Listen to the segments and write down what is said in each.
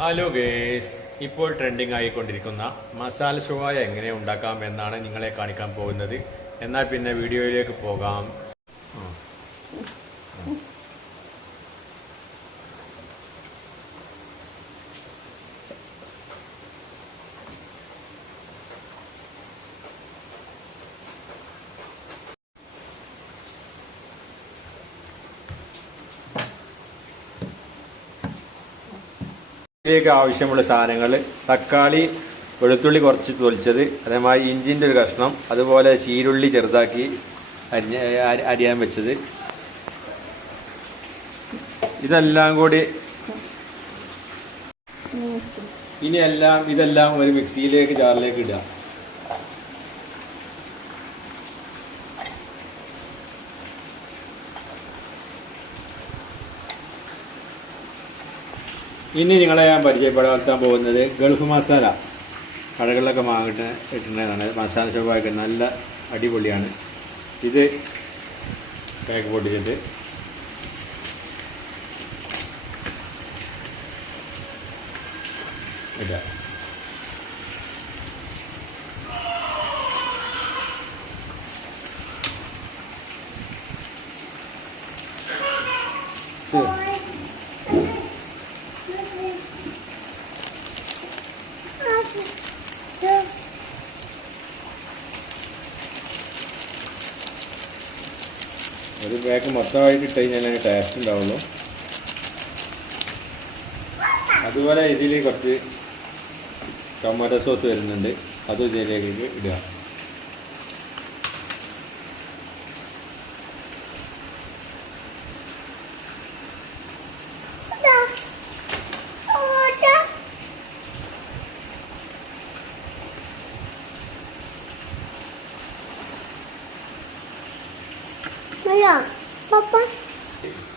Hello guys, ഇപ്പോൾ trending ആയിക്കൊണ്ടിരിക്കുന്ന masala ഷവായ എങ്ങനെ ഉണ്ടാക്കാം എന്നാണ് നിങ്ങളെ കാണിക്കാൻ പോകുന്നത്. എന്നാൽ പിന്നെ വീഡിയോയിലേക്ക് പോകാം. ഇതിലേക്ക് ആവശ്യമുള്ള സാധനങ്ങൾ: തക്കാളി, വെളുത്തുള്ളി കുറച്ച് തൊലിച്ചത്, അതേമാതിരി ഇഞ്ചിൻ്റെ ഒരു കഷ്ണം, അതുപോലെ ചീരുള്ളി ചെറുതാക്കി അരിയാൻ വെച്ചത്. ഇതെല്ലാം കൂടി ഇതെല്ലാം ഒരു മിക്സിയിലേക്ക് ജാറിലേക്ക് ഇടുക. ഇനി നിങ്ങളെ ഞാൻ പരിചയപ്പെടുത്താൻ പോകുന്നത് ഗൾഫ് മസാല. കടകളിലൊക്കെ വാങ്ങിട്ട് ഇട്ടുന്നതാണ്. മസാല ഷവായൊക്കെ നല്ല അടിപൊളിയാണ്. ഇത് പാക്ക് പൊട്ടിച്ചിട്ട് ഇടാം. ഒരു പാക്ക് മൊത്തമായിട്ട് ഇട്ട് കഴിഞ്ഞാൽ അതിന് ടേസ്റ്റ് ഉണ്ടാവുള്ളൂ. അതുപോലെ ഇതിൽ കുറച്ച് ടൊമാറ്റോ സോസ് വരുന്നുണ്ട്, അതും ഇതിലേക്ക് ഇടുക.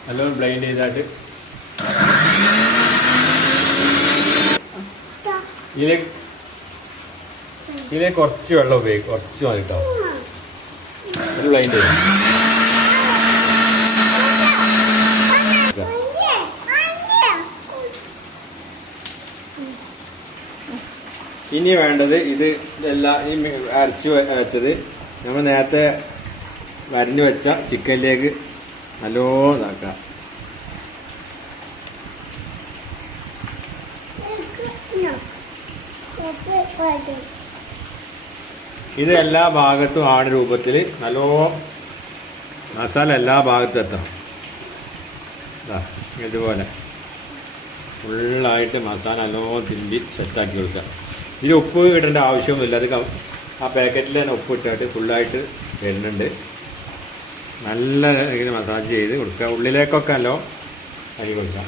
നല്ലോണം ബ്ലെൻഡ് ചെയ്തിട്ട് ഇതിലേക്ക് കുറച്ച് വെള്ളം ഉപയോഗിക്കും, കുറച്ച് മതി കേട്ടോ. ഒരു ബ്ലെൻഡ് ചെയ്യും. ഇനി വേണ്ടത് ഇത് എല്ലാം ഈ അരച്ച് വെച്ചത് നമ്മൾ നേരത്തെ വരഞ്ഞു വെച്ച ചിക്കനിലേക്ക് നല്ലോണം ഇതാക്കാം. ഇത് എല്ലാ ഭാഗത്തും ആട് രൂപത്തിൽ നല്ലോണം മസാല എല്ലാ ഭാഗത്തും എത്തണം. ഇതുപോലെ ഫുള്ളായിട്ട് മസാല നല്ലോണം തിണ്ടി സെറ്റാക്കി കൊടുക്കുക. ഇതിൽ ഉപ്പ് ഇടേണ്ട ആവശ്യമൊന്നുമില്ല. അത് ആ പാക്കറ്റിൽ തന്നെ ഉപ്പ് ഇട്ടിട്ട് ഫുള്ളായിട്ട് വരുന്നുണ്ട്. നല്ല ഇങ്ങനെ മസാജ് ചെയ്ത് കൊടുക്കുക. ഉള്ളിലേക്കൊക്കെ നല്ലോ അരി കൊടുക്കാം.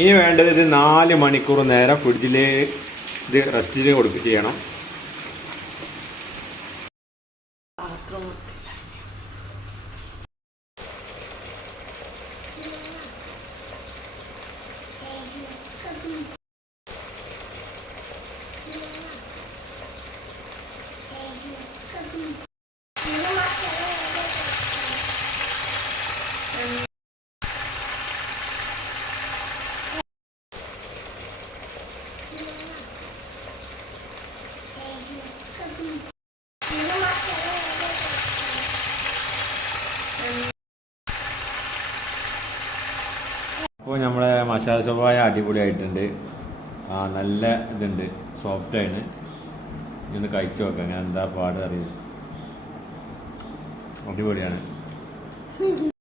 ഇനി വേണ്ടത് ഇത് 4 മണിക്കൂർ നേരം ഫ്രിഡ്ജിൽ ഇത് റെസ്റ്റിൽ ചെയ്യണം. അപ്പോൾ നമ്മളെ മസാല ഷവായ അടിപൊളിയായിട്ടുണ്ട്. നല്ല ഇതുണ്ട്, സോഫ്റ്റാണ്. ഇതൊന്ന് കഴിച്ചു നോക്കാം, ഞാൻ എന്താ പാട് അറിയില്ല. അടിപൊളിയാണ്.